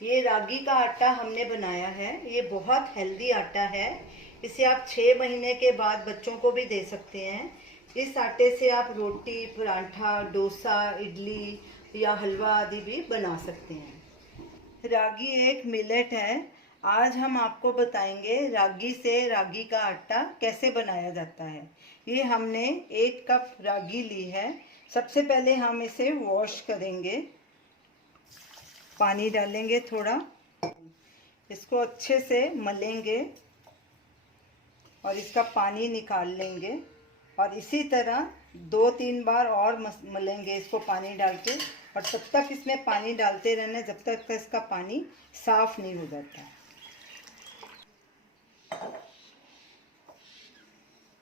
ये रागी का आटा हमने बनाया है। ये बहुत हेल्दी आटा है। इसे आप 6 महीने के बाद बच्चों को भी दे सकते हैं। इस आटे से आप रोटी, पराठा, डोसा, इडली या हलवा आदि भी बना सकते हैं। रागी एक मिलेट है। आज हम आपको बताएंगे रागी से रागी का आटा कैसे बनाया जाता है। ये हमने 1 कप रागी ली है। सबसे पहले हम इसे वॉश करेंगे, पानी डालेंगे थोड़ा, इसको अच्छे से मलेंगे और इसका पानी निकाल लेंगे। और इसी तरह 2-3 बार और मलेंगे इसको पानी डाल के। और तब तक इसमें पानी डालते रहना जब तक इसका पानी साफ नहीं हो जाता।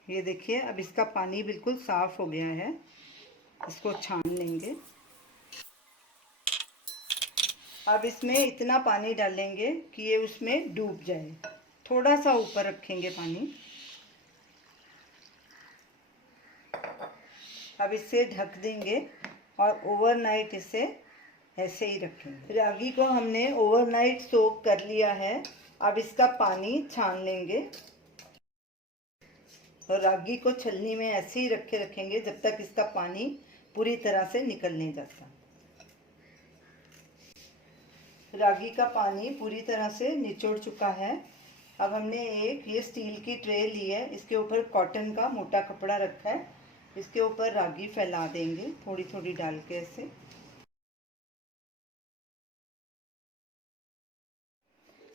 ये देखिए, अब इसका पानी बिल्कुल साफ हो गया है। इसको छान लेंगे। अब इसमें इतना पानी डालेंगे कि ये उसमें डूब जाए। थोड़ा सा ऊपर रखेंगे पानी। अब इसे ढक देंगे और ओवरनाइट इसे ऐसे ही रखेंगे। रागी को हमने ओवरनाइट सोक कर लिया है। अब इसका पानी छान लेंगे और रागी को छलनी में ऐसे ही रखेंगे जब तक इसका पानी पूरी तरह से निकल नहीं जाता। रागी का पानी पूरी तरह से निचोड़ चुका है। अब हमने ये स्टील की ट्रे ली है। इसके ऊपर कॉटन का मोटा कपड़ा रखा है। इसके ऊपर रागी फैला देंगे थोड़ी थोड़ी डाल के ऐसे।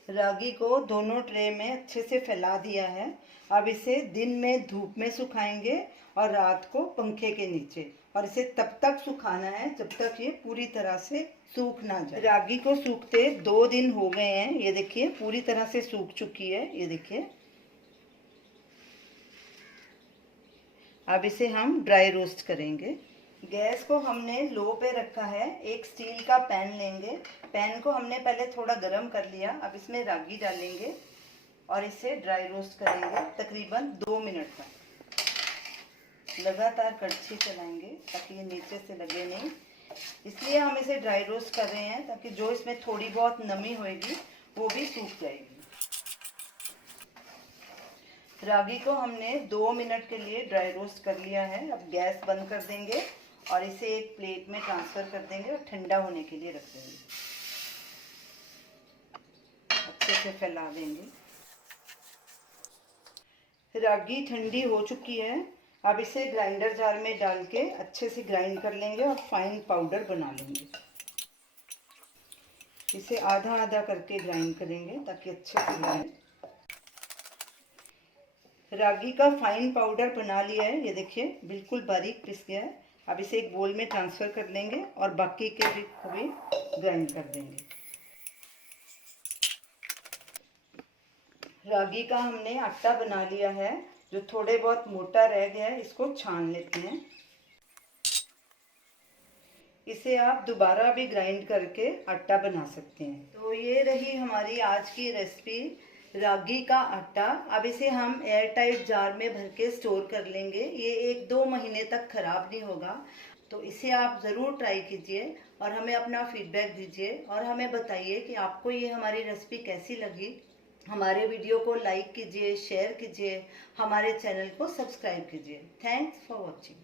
रागी को दोनों ट्रे में अच्छे से फैला दिया है। अब इसे दिन में धूप में सुखाएंगे और रात को पंखे के नीचे। और इसे तब तक सुखाना है जब तक ये पूरी तरह से सूख ना जाए। रागी को सूखते 2 दिन हो गए हैं। ये देखिए पूरी तरह से सूख चुकी है। ये देखिए। अब इसे हम ड्राई रोस्ट करेंगे। गैस को हमने लो पे रखा है। एक स्टील का पैन लेंगे। पैन को हमने पहले थोड़ा गरम कर लिया। अब इसमें रागी डालेंगे और इसे ड्राई रोस्ट करेंगे तकरीबन 2 मिनट तक। लगातार कड़छी चलाएंगे ताकि ये नीचे से लगे नहीं। इसलिए हम इसे ड्राई रोस्ट कर रहे हैं ताकि जो इसमें थोड़ी बहुत नमी होगी वो भी सूख जाएगी। रागी को हमने 2 मिनट के लिए ड्राई रोस्ट कर लिया है। अब गैस बंद कर देंगे और इसे एक प्लेट में ट्रांसफ़र कर देंगे और ठंडा होने के लिए रख देंगे। अच्छे से फैला देंगे। रागी ठंडी हो चुकी है। अब इसे ग्राइंडर जार में डाल के अच्छे से ग्राइंड कर लेंगे और फाइन पाउडर बना लेंगे। इसे आधा आधा करके ग्राइंड करेंगे ताकि अच्छे से बने। रागी का फाइन पाउडर बना लिया है। ये देखिए बिल्कुल बारीक पिस गया है। अब इसे एक बोल में ट्रांसफ़र कर लेंगे और बाकी के भी को भी ग्राइंड कर देंगे। रागी का हमने आटा बना लिया है। जो थोड़े बहुत मोटा रह गया है इसको छान लेते हैं। इसे आप दोबारा भी ग्राइंड करके आटा बना सकते हैं। तो ये रही हमारी आज की रेसिपी, रागी का आटा। अब इसे हम एयर टाइट जार में भर के स्टोर कर लेंगे। ये 1-2 महीने तक ख़राब नहीं होगा। तो इसे आप ज़रूर ट्राई कीजिए और हमें अपना फीडबैक दीजिए और हमें बताइए कि आपको ये हमारी रेसिपी कैसी लगी। हमारे वीडियो को लाइक कीजिए, शेयर कीजिए, हमारे चैनल को सब्सक्राइब कीजिए। Thanks for watching.